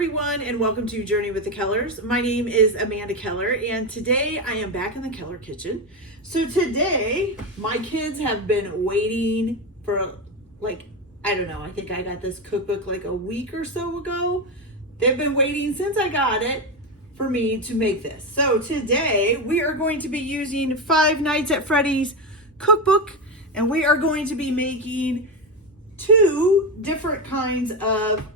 everyone, and welcome to Journey with the Kellers. My name is Amanda Keller, and today I am back in the Keller kitchen. So today, my kids have been waiting for, I don't know, I think I got this cookbook like a week or so ago. They've been waiting since I got it for me to make this. So today, we are going to be using Five Nights at Freddy's cookbook, and we are going to be making two different kinds of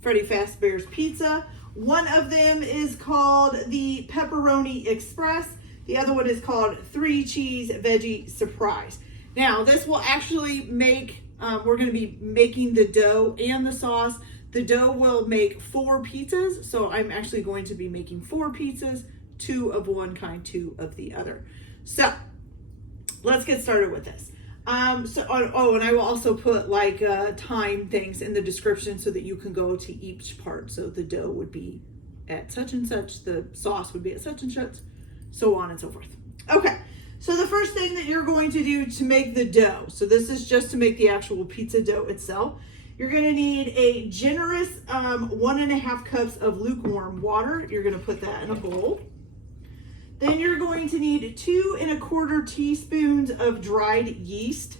Freddy Fazbear's pizza. One of them is called the Pepperoni Express. The other one is called 3 Cheese Veggie Surprise. Now, this will actually make, we're going to be making the dough and the sauce. The dough will make 4 pizzas. So I'm actually going to be making 4 pizzas, 2 of one kind, 2 of the other. So let's get started with this. And I will also put time things in the description so that you can go to each part. So the dough would be at such and such, the sauce would be at such and such, so on and so forth. Okay, so the first thing that you're going to do to make the dough, so this is just to make the actual pizza dough itself, you're gonna need a generous 1.5 cups of lukewarm water. You're gonna put that in a bowl. Then you're going to need 2 1/4 teaspoons of dried yeast.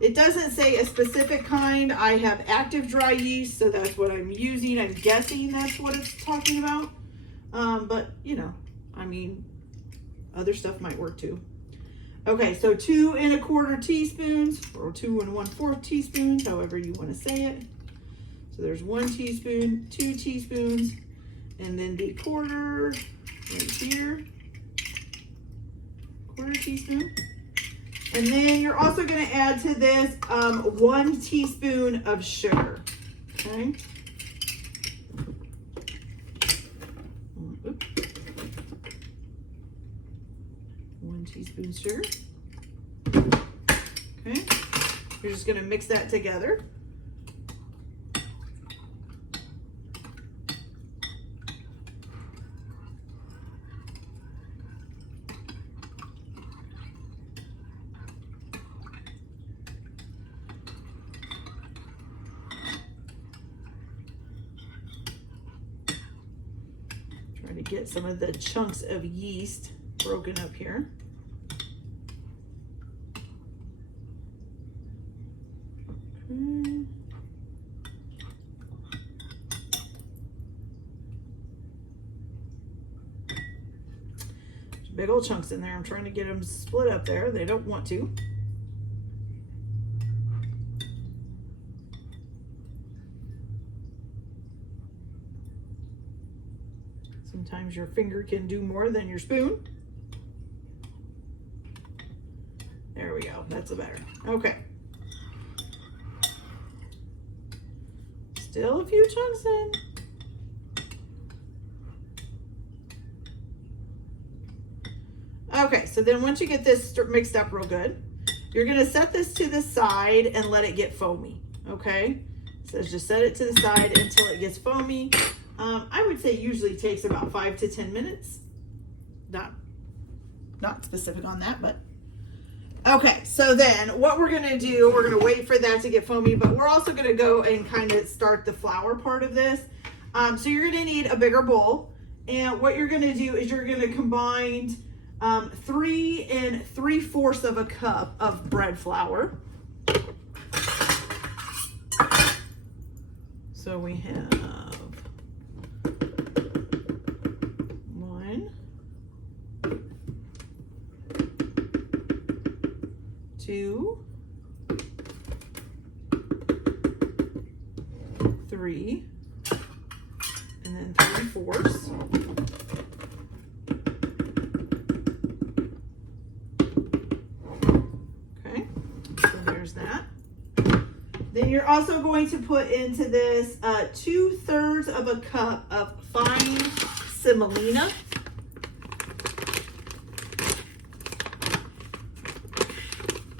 It doesn't say a specific kind. I have active dry yeast, so that's what I'm using. I'm guessing that's what it's talking about. But you know, I mean, other stuff might work too. Okay, so 2 1/4 teaspoons or 2 1/4 teaspoons, however you want to say it. So there's 1 teaspoon, 2 teaspoons, and then the quarter right here. 1/4 teaspoon. And then you're also going to add to this 1 teaspoon of sugar. Okay. Oops. 1 teaspoon sugar. Okay. You're just going to mix that together. To get some of the chunks of yeast broken up here. Okay. There's big old chunks in there. I'm trying to get them split up there. They don't want to. Sometimes your finger can do more than your spoon. There we go. That's better. Okay. Still a few chunks in. Okay, so then once you get this mixed up real good, you're going to set this to the side and let it get foamy. Okay? So just set it to the side until it gets foamy. I would say usually takes about 5 to 10 minutes. Not specific on that, but okay. So then what we're going to do, we're going to wait for that to get foamy, but we're also going to go and kind of start the flour part of this. So you're going to need a bigger bowl. And what you're going to do is you're going to combine 3 3/4 cup of bread flour. So we have 1, 2, 3, and then 3/4. Okay, so there's that. Then you're also going to put into this 2/3 cup of fine semolina.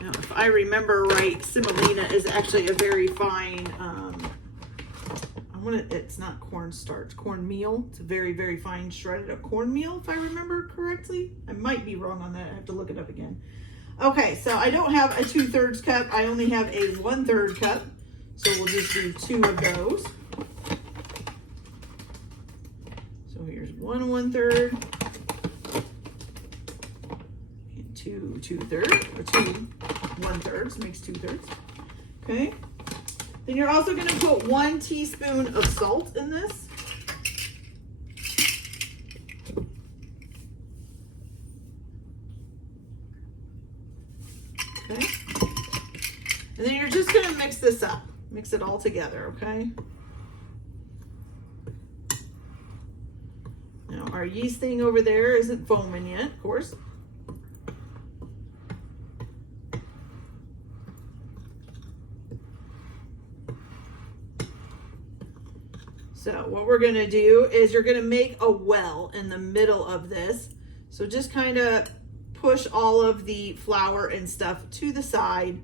Now, if I remember right, semolina is actually a very fine, it's not cornstarch, cornmeal. It's a very, very fine shredded cornmeal, if I remember correctly. I might be wrong on that. I have to look it up again. Okay, so I don't have a 2/3 cup. I only have a 1/3 cup. So we'll just do 2 of those. So here's 1 1/3, and 2 2/3, or 2 1/3 makes 2/3. Okay. Then you're also going to put 1 teaspoon of salt in this. Okay. And then you're just going to mix this up. Mix it all together, okay? Now, our yeast thing over there isn't foaming yet, of course. So what we're going to do is you're going to make a well in the middle of this. So just kind of push all of the flour and stuff to the side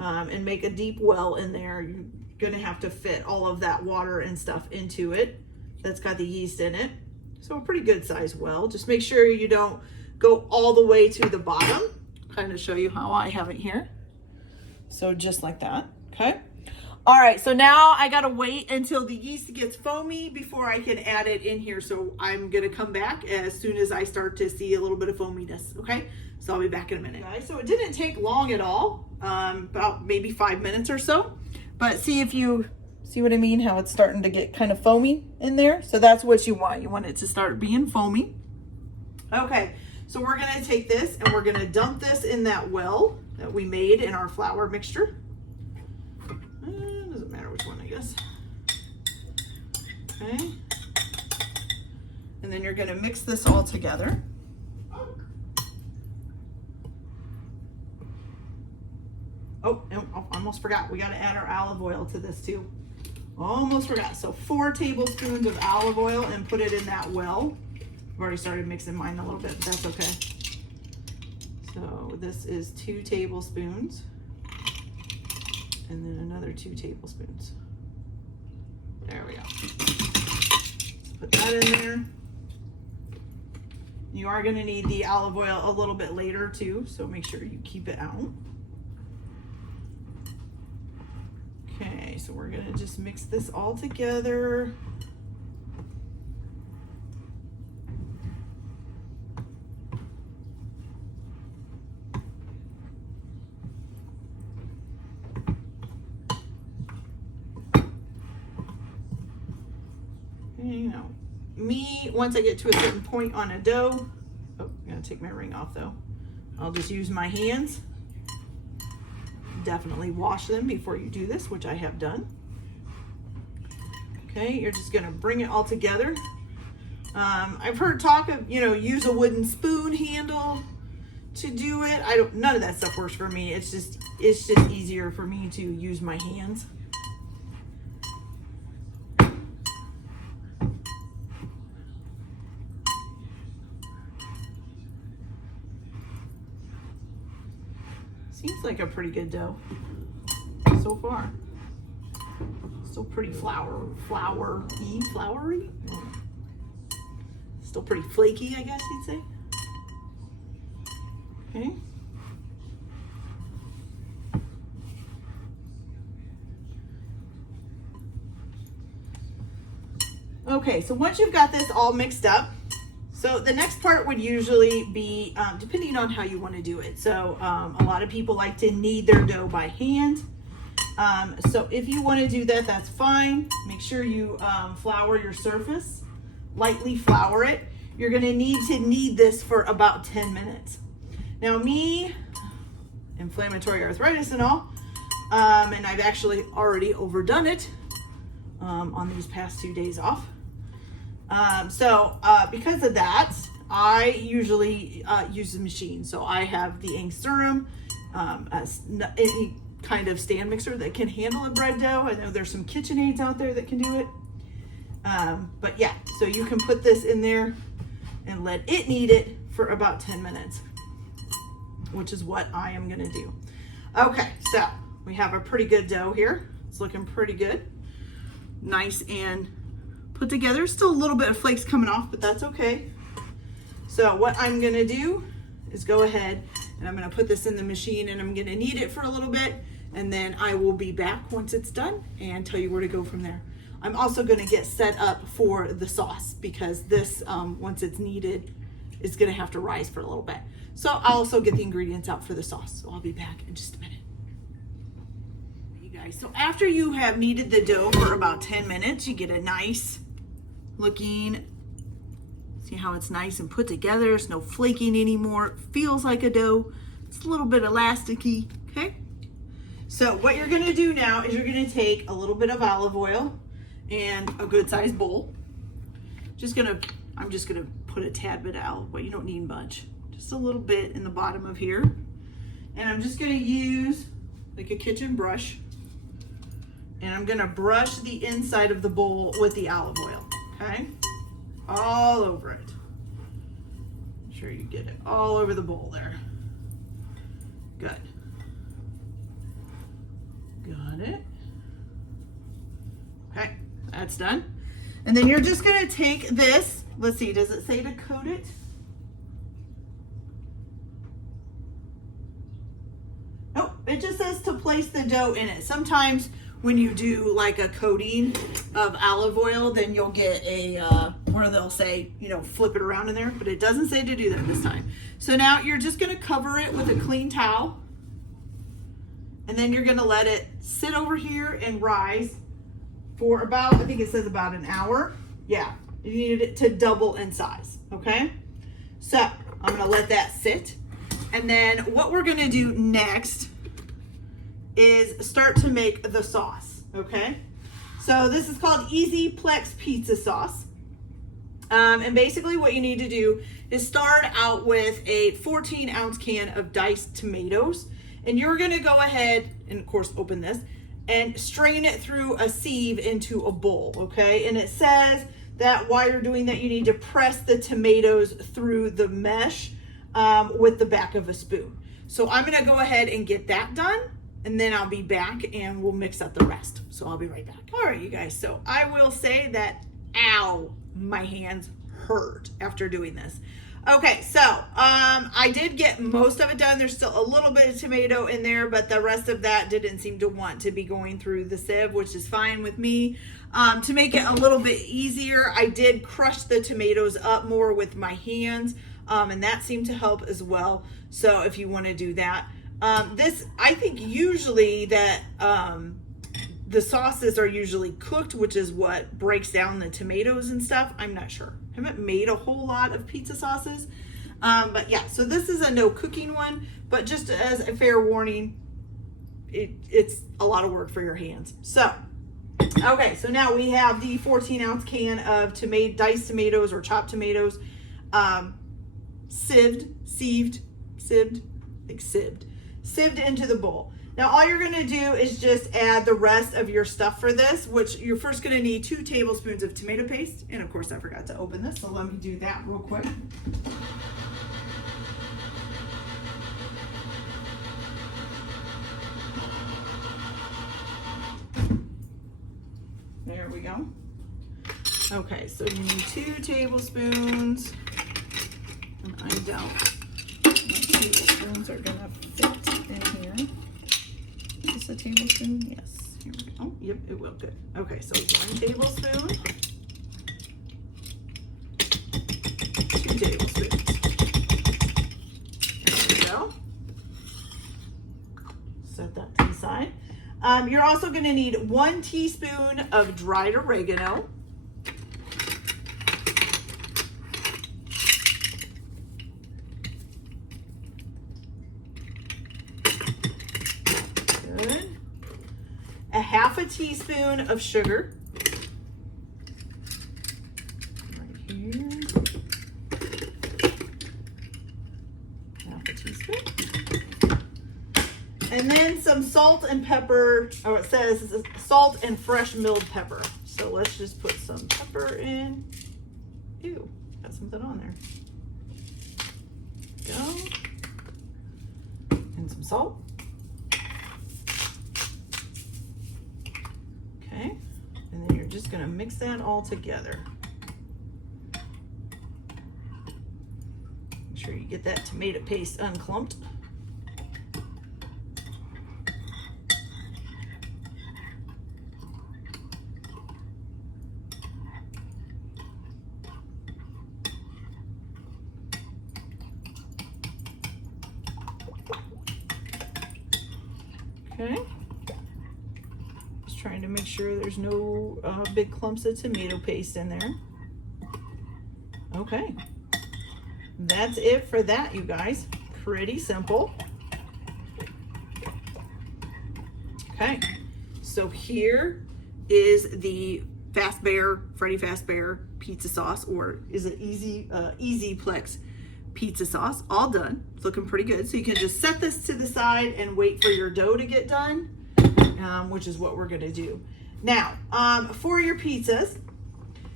and make a deep well in there. You're going to have to fit all of that water and stuff into it. That's got the yeast in it. So a pretty good size well. Just make sure you don't go all the way to the bottom. Kind of show you how I have it here. So just like that, okay? All right, so now I gotta wait until the yeast gets foamy before I can add it in here. So I'm gonna come back as soon as I start to see a little bit of foaminess, okay? So I'll be back in a minute. Guys, so it didn't take long at all, about maybe 5 minutes or so. But see if you see what I mean, how it's starting to get kind of foamy in there. So that's what you want. You want it to start being foamy. Okay, so we're gonna take this and we're gonna dump this in that well that we made in our flour mixture. Doesn't matter which one, I guess. Okay. And then you're gonna mix this all together. Oh, and I almost forgot. We gotta add our olive oil to this too. Almost forgot. So 4 tablespoons of olive oil and put it in that well. I've already started mixing mine a little bit, but that's okay. So this is 2 tablespoons. And then another 2 tablespoons. There we go. Let's put that in there. You are going to need the olive oil a little bit later too, so make sure you keep it out. Okay, so we're going to just mix this all together. You know, me, once I get to a certain point on a dough, oh, I'm gonna take my ring off though. I'll just use my hands. Definitely wash them before you do this, which I have done. Okay, you're just gonna bring it all together. I've heard talk of, you know, use a wooden spoon handle to do it. None of that stuff works for me. It's just easier for me to use my hands. Seems like a pretty good dough so far. Still pretty floury. Still pretty flaky, I guess you'd say. Okay. Okay, so once you've got this all mixed up, so the next part would usually be, depending on how you want to do it. So a lot of people like to knead their dough by hand. So if you want to do that, that's fine. Make sure you flour your surface, lightly flour it. You're going to need to knead this for about 10 minutes. Now me, inflammatory arthritis and all, and I've actually already overdone it on these past 2 days off. Because of that, I usually use the machine. So I have the Angsturum, any kind of stand mixer that can handle a bread dough. I know there's some KitchenAids out there that can do it. But yeah, so you can put this in there and let it knead it for about 10 minutes, which is what I am gonna do. Okay, so we have a pretty good dough here. It's looking pretty good. Nice and put together. Still a little bit of flakes coming off, but that's okay. So what I'm gonna do is go ahead and I'm gonna put this in the machine and I'm gonna knead it for a little bit, and then I will be back once it's done and tell you where to go from there. I'm also going to get set up for the sauce because this, once it's kneaded, is going to have to rise for a little bit. So I'll also get the ingredients out for the sauce. So I'll be back in just a minute. You guys, so after you have kneaded the dough for about 10 minutes, you get a nice looking, see how it's nice and put together. There's no flaking anymore. It feels like a dough. It's a little bit elasticy, okay? So what you're gonna do now is you're gonna take a little bit of olive oil and a good sized bowl. I'm just gonna put a tad bit of olive oil. You don't need much. Just a little bit in the bottom of here. And I'm just gonna use like a kitchen brush, and I'm gonna brush the inside of the bowl with the olive oil, okay? All over it. Make sure you get it all over the bowl there. Good. Got it. Okay, that's done. And then you're just gonna take this, let's see, does it say to coat it? Nope, it just says to place the dough in it. Sometimes when you do like a coating of olive oil, then you'll get a, where they'll say, you know, flip it around in there, but it doesn't say to do that this time. So now you're just gonna cover it with a clean towel, and then you're gonna let it sit over here and rise for about, I think it says about an hour. Yeah, you needed it to double in size, okay? So I'm gonna let that sit. And then what we're gonna do next is start to make the sauce, okay? So this is called Easy Plex Pizza Sauce. And basically what you need to do is start out with a 14-ounce can of diced tomatoes. And you're gonna go ahead and of course open this and strain it through a sieve into a bowl, okay? And it says that while you're doing that, you need to press the tomatoes through the mesh with the back of a spoon. So I'm gonna go ahead and get that done, and then I'll be back and we'll mix up the rest. So I'll be right back. All right, you guys, so I will say that, ow, my hands hurt after doing this. Okay, so I did get most of it done. There's still a little bit of tomato in there, but the rest of that didn't seem to want to be going through the sieve, which is fine with me. To make it a little bit easier, I did crush the tomatoes up more with my hands, and that seemed to help as well. So if you want to do that, I think usually that the sauces are usually cooked, which is what breaks down the tomatoes and stuff. I'm not sure. I haven't made a whole lot of pizza sauces. But yeah, so this is a no cooking one, but just as a fair warning, it's a lot of work for your hands. So, okay, so now we have the 14-ounce can of diced tomatoes or chopped tomatoes, sieved into the bowl. Now all you're gonna do is just add the rest of your stuff for this, which you're first gonna need 2 tablespoons of tomato paste. And of course I forgot to open this, so let me do that real quick. There we go. Okay, so you need 2 tablespoons, and I doubt my tablespoons are gonna fit in here. Is this a tablespoon? Yes. Here we go. Oh, yep, it will. Good. Okay, so 1 tablespoon, 2 tablespoons. There we go. Set that to the side. You're also going to need 1 teaspoon of dried oregano. Good. A half a teaspoon of sugar. Right here. Half a teaspoon. And then some salt and pepper. Oh, it says salt and fresh milled pepper. So let's just put some pepper in. Ew, got something on there. Go. And some salt. Okay. And then you're just gonna mix that all together. Make sure you get that tomato paste unclumped. Okay. Just trying to make sure there's no big clumps of tomato paste in there. Okay. That's it for that, you guys. Pretty simple. Okay. So here is the Freddy Fazbear pizza sauce, or is it Easyplex pizza sauce, all done. It's looking pretty good. So you can just set this to the side and wait for your dough to get done, which is what we're gonna do. Now, for your pizzas,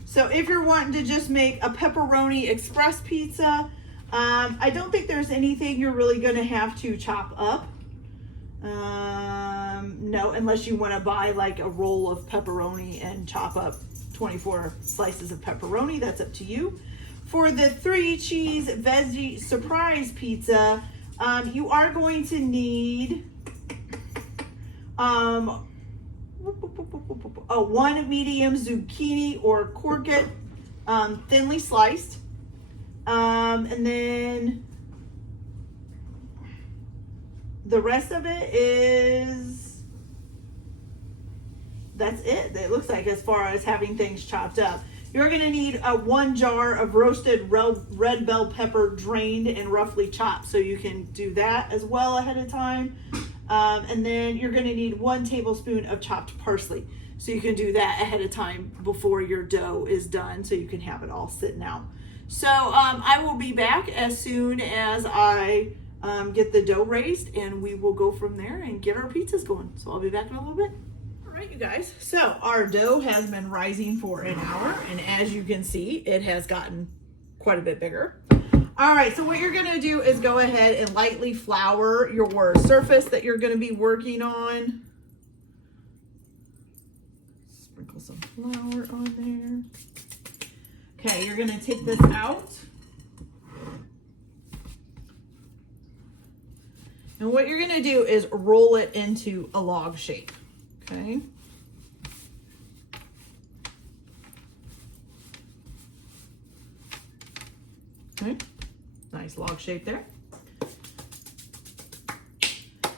so if you're wanting to just make a pepperoni express pizza, I don't think there's anything you're really gonna have to chop up. No, unless you want to buy like a roll of pepperoni and chop up 24 slices of pepperoni, that's up to you. For the 3 cheese veggie surprise pizza, you are going to need 1 medium zucchini or courgette, thinly sliced, and then the rest of it that's it. It looks like, as far as having things chopped up. You're gonna need 1 jar of roasted red bell pepper, drained and roughly chopped. So you can do that as well ahead of time. And then you're gonna need 1 tablespoon of chopped parsley. So you can do that ahead of time before your dough is done, so you can have it all sitting out. So I will be back as soon as I get the dough raised, and we will go from there and get our pizzas going. So I'll be back in a little bit. All right, you guys. So our dough has been rising for an hour, and as you can see, it has gotten quite a bit bigger. All right, so what you're gonna do is go ahead and lightly flour your surface that you're gonna be working on. Sprinkle some flour on there. Okay, you're gonna take this out. And what you're gonna do is roll it into a log shape, okay? Okay, nice log shape there.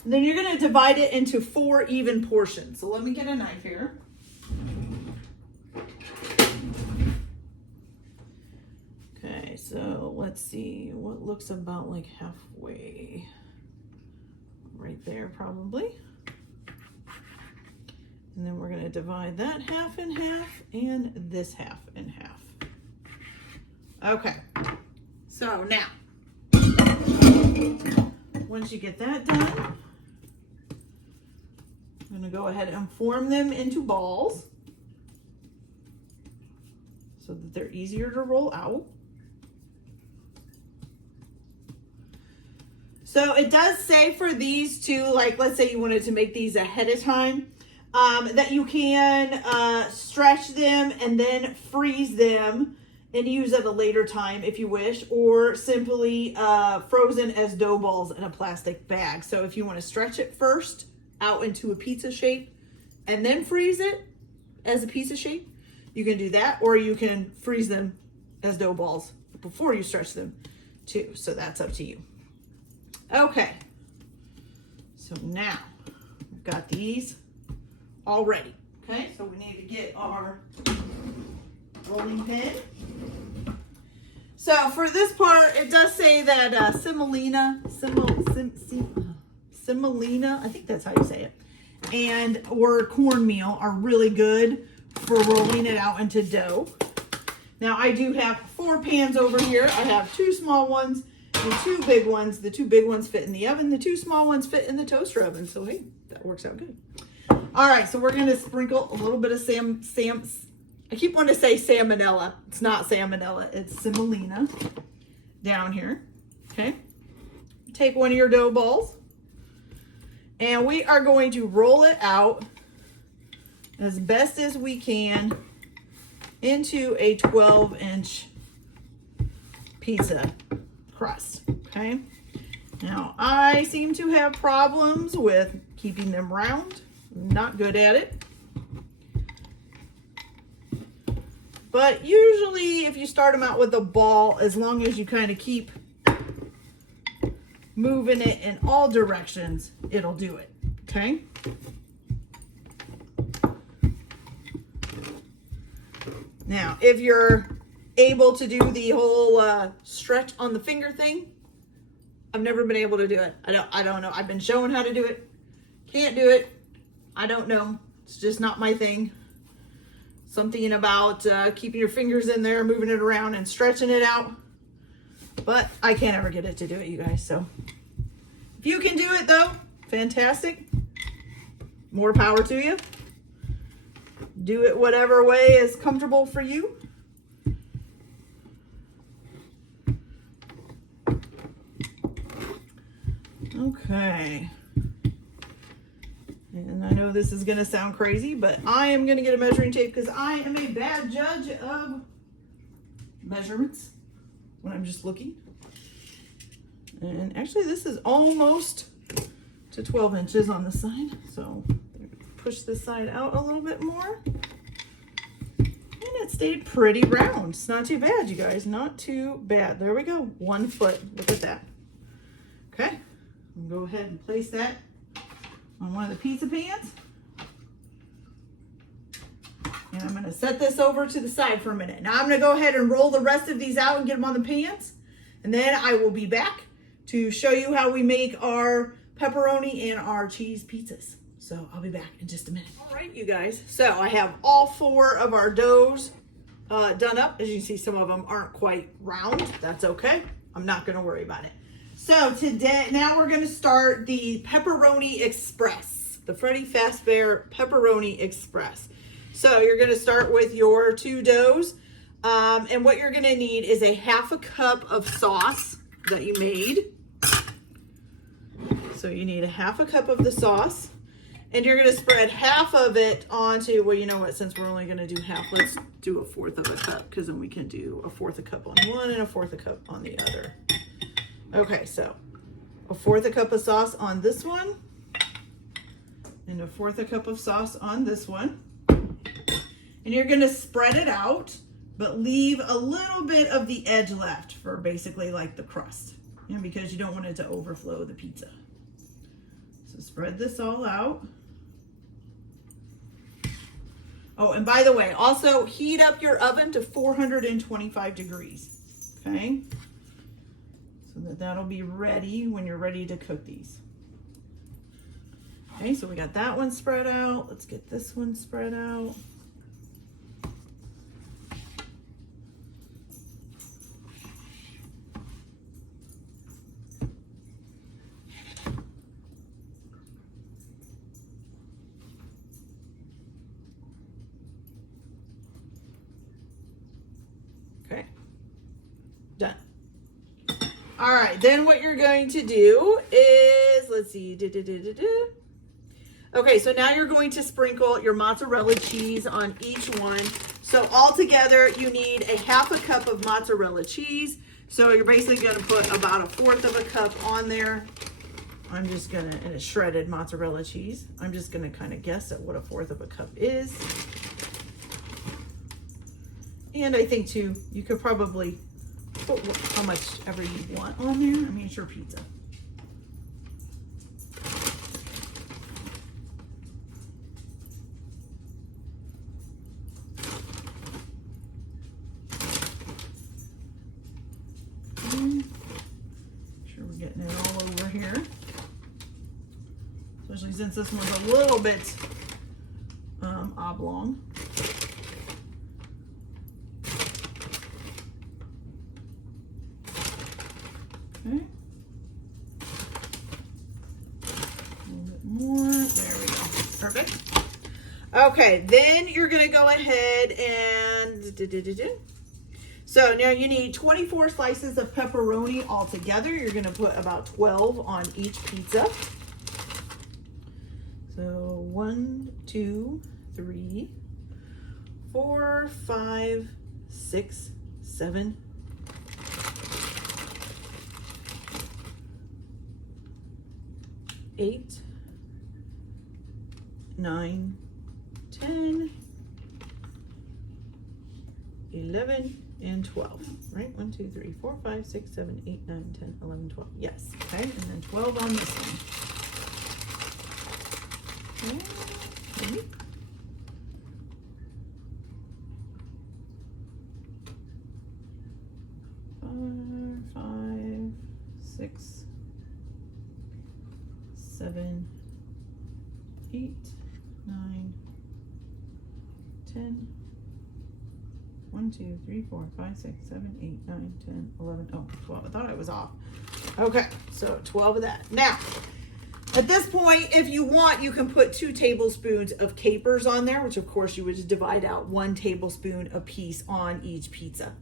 And then you're gonna divide it into 4 even portions. So let me get a knife here. Okay, so let's see, what looks about like halfway. Right there, probably. And then we're going to divide that half in half and this half in half. Okay, so now, once you get that done, I'm going to go ahead and form them into balls so that they're easier to roll out. So it does say for these two, like let's say you wanted to make these ahead of time, that you can stretch them and then freeze them and use at a later time if you wish, or simply frozen as dough balls in a plastic bag. So if you want to stretch it first out into a pizza shape and then freeze it as a pizza shape, you can do that, or you can freeze them as dough balls before you stretch them too. So that's up to you. Okay, so now we've got these all ready. Okay, so we need to get our rolling pin. So for this part, it does say that semolina, I think that's how you say it, and or cornmeal are really good for rolling it out into dough. Now I do have 4 pans over here. I have 2 small ones and 2 big ones. The 2 big ones fit in the oven. The 2 small ones fit in the toaster oven. So hey, that works out good. All right, so we're gonna sprinkle a little bit of I keep wanting to say salmonella. It's not salmonella, it's semolina down here. Okay. Take one of your dough balls and we are going to roll it out as best as we can into a 12-inch pizza crust. Okay. Now I seem to have problems with keeping them round. I'm not good at it. But usually if you start them out with a ball, as long as you kind of keep moving it in all directions, it'll do it. Okay. Now, if you're able to do the whole stretch on the finger thing, I've never been able to do it. I don't know. I've been shown how to do it. Can't do it. I don't know. It's just not my thing. Something about keeping your fingers in there, moving it around and stretching it out. But I can't ever get it to do it, you guys. So if you can do it though, fantastic. More power to you. Do it whatever way is comfortable for you. Okay. And I know this is going to sound crazy, but I am going to get a measuring tape because I am a bad judge of measurements when I'm just looking. And actually this is almost to 12 inches on the side. So push this side out a little bit more. And it stayed pretty round. It's not too bad, you guys. Not too bad. There we go. 1 foot. Look at that. Okay. I'm going to go ahead and place that on one of the pizza pans. And I'm going to set this over to the side for a minute. Now I'm going to go ahead and roll the rest of these out and get them on the pans. And then I will be back to show you how we make our pepperoni and our cheese pizzas. So I'll be back in just a minute. All right, you guys. So I have all 4 of our doughs done up. As you can see, some of them aren't quite round. That's okay. I'm not going to worry about it. So now we're going to start the Pepperoni Express, the Freddy Fazbear Pepperoni Express. So you're going to start with your 2 doughs. And what you're going to need is a 1/2 cup of sauce that you made. So you need a 1/2 cup of the sauce. And you're going to spread half of it onto, well, you know what, since we're only going to do half, let's do 1/4 cup, because then we can do 1/4 cup on one and 1/4 cup on the other. Okay, so 1/4 cup of sauce on this one and 1/4 cup of sauce on this one. And you're going to spread it out, but leave a little bit of the edge left for basically like the crust, because you don't want it to overflow the pizza. So spread this all out. Oh, and by the way, also heat up your oven to 425 degrees, okay? So that'll be ready when you're ready to cook these. Okay, so we got that one spread out. Let's get this one spread out. Okay, done. All right, then what you're going to do is, let's see, okay, so now you're going to sprinkle your mozzarella cheese on each one. So altogether, you need a 1/2 cup of mozzarella cheese. So you're basically going to put about 1/4 cup on there. I'm just going to, and it's shredded mozzarella cheese. I'm just going to kind of guess at what 1/4 cup is. And I think too, you could probably put how much ever you want on there. I mean, it's your pizza. Make sure we're getting it all over here. Especially since this one's a little bit oblong. Okay. A little bit more. There we go. Perfect. Okay, then you're going to go ahead and so now you need 24 slices of pepperoni altogether. You're going to put about 12 on each pizza. So 1, 2, 3, 4, 5, 6, 7, 8, 9, 10, 11, and 12, right? 1, 2, 3, 4, 5, 6, 7, 8, 9, 10, 11, 12. Yes, okay, and then 12 on this one. Okay. 5, 6, 7, 8, 9, 10. 1, 2, 3, 4, 5, 6, 7, 8, 9, 10, 11. Oh, 12. I thought I was off. Okay, so 12 of that. Now, at this point, if you want, you can put 2 tablespoons of capers on there, which of course you would just divide out 1 tablespoon apiece on each pizza.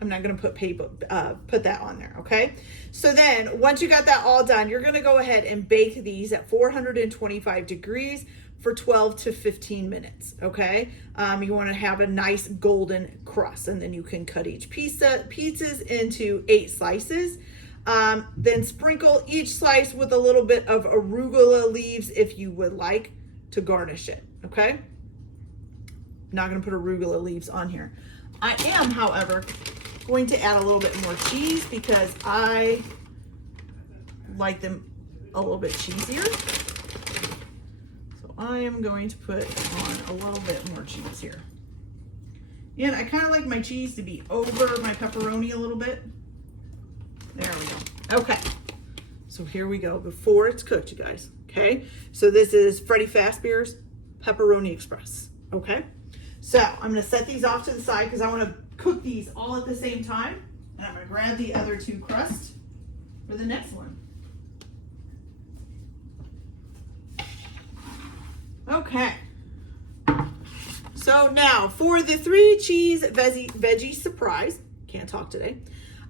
I'm not going to put that on there, okay? So then, once you got that all done, you're going to go ahead and bake these at 425 degrees for 12 to 15 minutes, okay? You want to have a nice golden crust, and then you can cut each pizzas into 8 slices. Then sprinkle each slice with a little bit of arugula leaves if you would like to garnish it, okay? Not going to put arugula leaves on here. I am, however, going to add a little bit more cheese because I like them a little bit cheesier. So I am going to put on a little bit more cheese here. And I kind of like my cheese to be over my pepperoni a little bit. There we go. Okay. So here we go before it's cooked, you guys. Okay. So this is Freddy Fazbear's Pepperoni Express. Okay. So I'm going to set these off to the side because I want to cook these all at the same time. And I'm going to grab the other 2 crusts for the next one. Okay. So now for the 3 cheese veggie surprise. Can't talk today.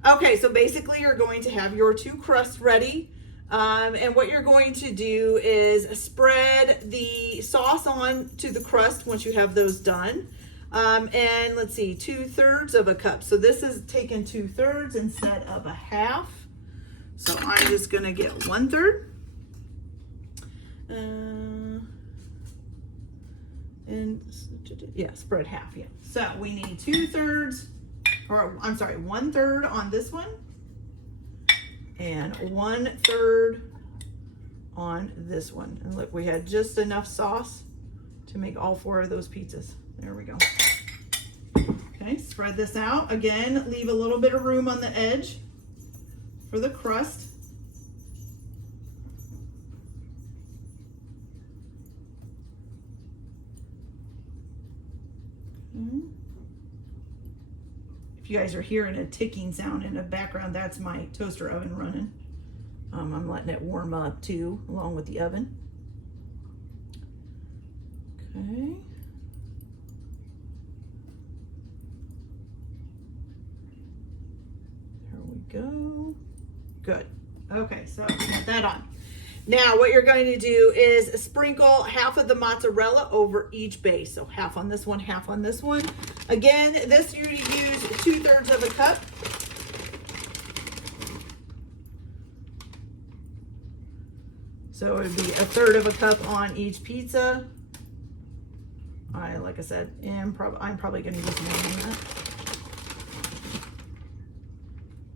Okay, so basically you're going to have your 2 crusts ready. And what you're going to do is spread the sauce on to the crust once you have those done. And let's see, 2/3 of a cup. So this is taking 2/3 instead of a half. So I'm just gonna get 1/3. And yeah, spread half, yeah. So we need 2/3, or I'm sorry, 1/3 on this one. And 1/3 on this one. And look, we had just enough sauce to make all 4 of those pizzas. There we go. Okay, spread this out. Again, leave a little bit of room on the edge for the crust. Okay. If you guys are hearing a ticking sound in the background, that's my toaster oven running. I'm letting it warm up too, along with the oven. Okay. There we go. Good. Okay, so got that on. Now what you're going to do is sprinkle half of the mozzarella over each base. So half on this one, half on this one. Again, this you use 2/3 of a cup. So it would be 1/3 of a cup on each pizza. Like I said, I'm probably going to use more than that,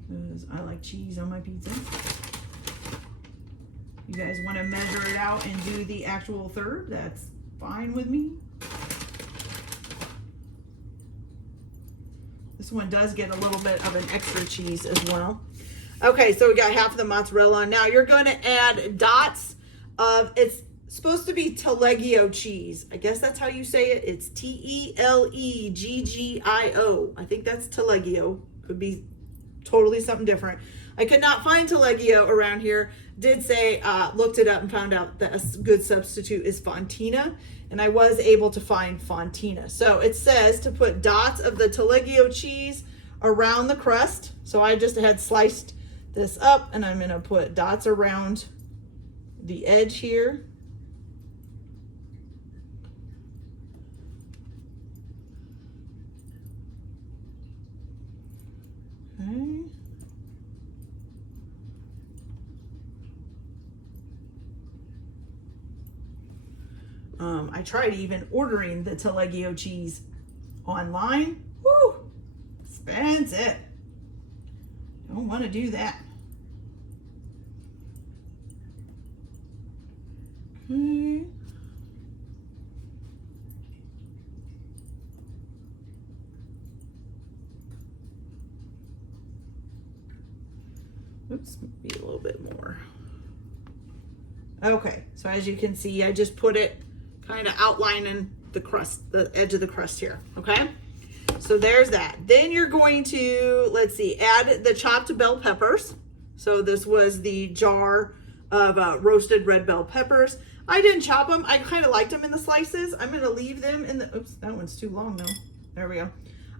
because I like cheese on my pizza. You guys want to measure it out and do the actual third, that's fine with me. This one does get a little bit of an extra cheese as well. Okay, so we got half of the mozzarella on. Now you're going to add dots of, it's supposed to be Taleggio cheese. I guess that's how you say it. It's T-E-L-E-G-G-I-O. I think that's Taleggio. Could be totally something different. I could not find Taleggio around here. Did say, looked it up and found out that a good substitute is Fontina. And I was able to find Fontina. So it says to put dots of the Taleggio cheese around the crust. So I just had sliced this up, and I'm gonna put dots around the edge here. Okay. I tried even ordering the Taleggio cheese online. Woo! Expensive. Don't want to do that. Okay. Oops, maybe a little bit more. Okay, so as you can see, I just put it kind of outlining the crust, the edge of the crust here, okay? So there's that. Then you're going to, let's see, add the chopped bell peppers. So this was the jar of roasted red bell peppers. I didn't chop them. I kind of liked them in the slices. I'm going to leave them in the, oops, that one's too long though. There we go.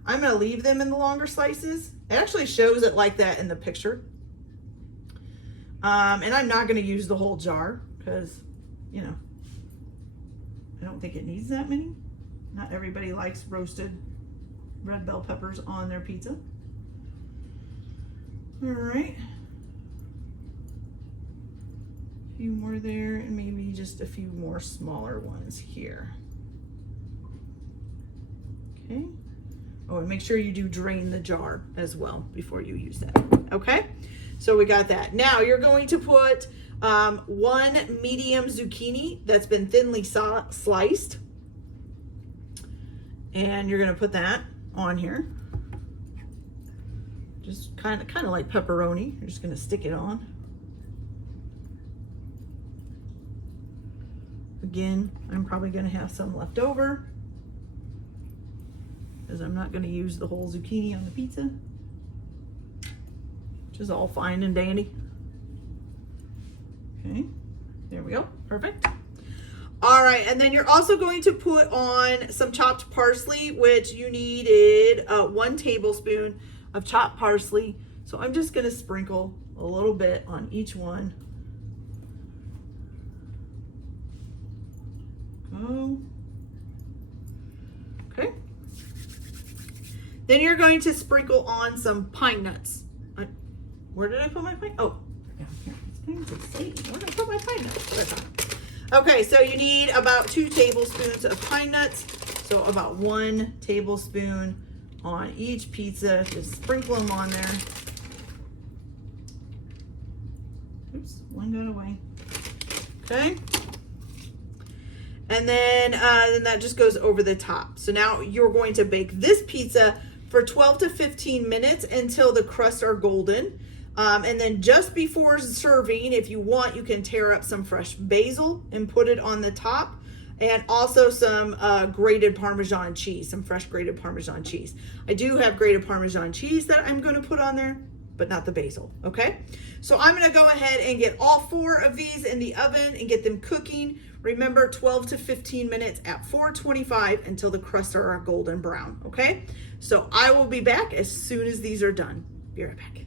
I'm going to leave them in the longer slices. It actually shows it like that in the picture. And I'm not going to use the whole jar because, you know, I don't think it needs that many. Not everybody likes roasted red bell peppers on their pizza. All right. A few more there and maybe just a few more smaller ones here. Okay. Oh, and make sure you do drain the jar as well before you use that. Okay. So we got that. Now you're going to put 1 medium zucchini that's been thinly sliced. And you're going to put that on here. Just kind of like pepperoni. You're just going to stick it on. Again, I'm probably going to have some left over because I'm not going to use the whole zucchini on the pizza, which is all fine and dandy. Okay, there we go. Perfect. All right, and then you're also going to put on some chopped parsley, which you needed 1 tablespoon of chopped parsley. So I'm just going to sprinkle a little bit on each one. Go. Okay. Then you're going to sprinkle on some pine nuts. Where did I put my pine? Oh, down here. It's going to say, where did I put my pine nuts? Okay, so you need about 2 tablespoons of pine nuts. So about 1 tablespoon on each pizza. Just sprinkle them on there. Oops, one got away. Okay. And then that just goes over the top. So now you're going to bake this pizza for 12 to 15 minutes until the crusts are golden. And then just before serving, if you want, you can tear up some fresh basil and put it on the top. And also some grated Parmesan cheese, some fresh grated Parmesan cheese. I do have grated Parmesan cheese that I'm going to put on there, but not the basil, okay? So I'm going to go ahead and get all 4 of these in the oven and get them cooking. Remember, 12 to 15 minutes at 425 until the crusts are golden brown, okay? So I will be back as soon as these are done. Be right back.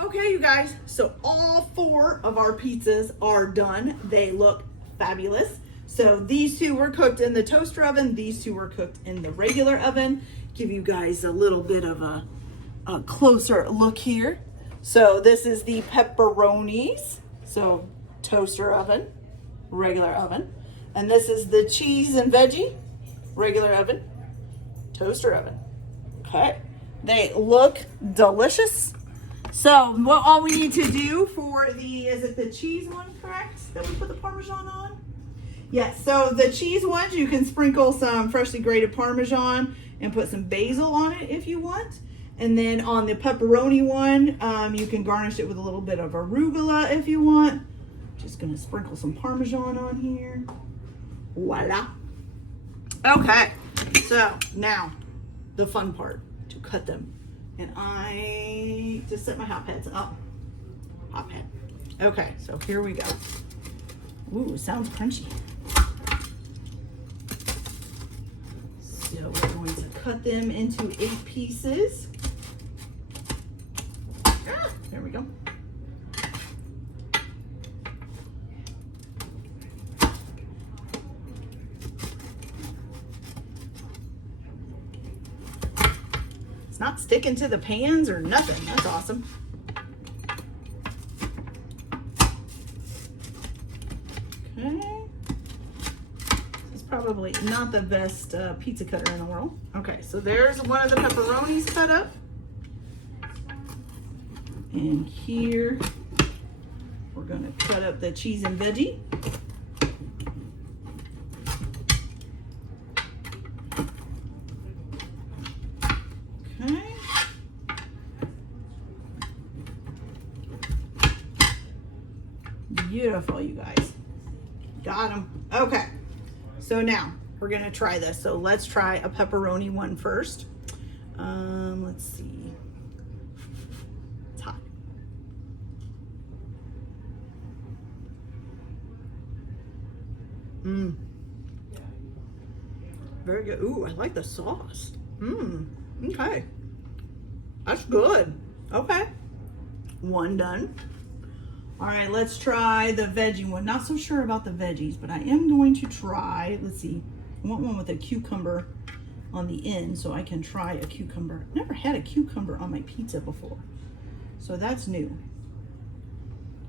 Okay, you guys, so all 4 of our pizzas are done. They look fabulous. So these 2 were cooked in the toaster oven. These 2 were cooked in the regular oven. Give you guys a little bit of a closer look here. So this is the pepperonis. So toaster oven, regular oven. And this is the cheese and veggie, regular oven, toaster oven. Okay, they look delicious. So what all we need to do for the, is it the cheese one, correct? That we put the Parmesan on? Yes, so the cheese ones, you can sprinkle some freshly grated Parmesan and put some basil on it if you want. And then on the pepperoni one, you can garnish it with a little bit of arugula if you want. Just gonna sprinkle some Parmesan on here. Voila. Okay, so now the fun part, to cut them. And I just set my hot pads up. Hot pad. Okay, so here we go. Ooh, sounds crunchy. So we're going to cut them into 8 pieces. There we go. It's not sticking to the pans or nothing. That's awesome. Okay. This is probably not the best pizza cutter in the world. Okay, so there's one of the pepperonis cut up. And here we're going to cut up the cheese and veggie. Beautiful, you guys. Got them. Okay. So now we're gonna try this. So let's try a pepperoni one first. Let's see. It's hot. Very good. Ooh, I like the sauce. Okay. That's good. Okay. One done. All right, let's try the veggie one. Not so sure about the veggies, but I am going to try, let's see. I want one with a cucumber on the end so I can try a cucumber. I've never had a cucumber on my pizza before, so that's new.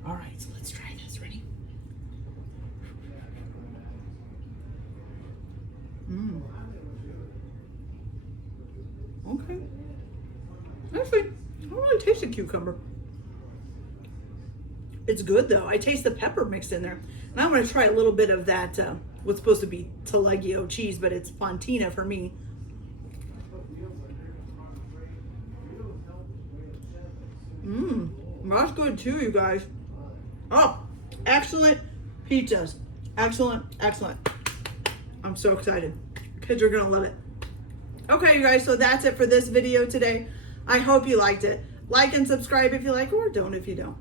All right, so let's try this. Ready? Okay. Actually, I don't really taste a cucumber. It's good though. I taste the pepper mixed in there. And I'm going to try a little bit of that, what's supposed to be Taleggio cheese, but it's Fontina for me. That's good too, you guys. Oh, excellent pizzas. Excellent, excellent. I'm so excited. Kids are going to love it. Okay, you guys, so that's it for this video today. I hope you liked it. Like and subscribe if you like, or don't if you don't.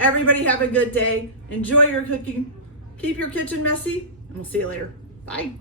Everybody have a good day. Enjoy your cooking. Keep your kitchen messy, and we'll see you later. Bye.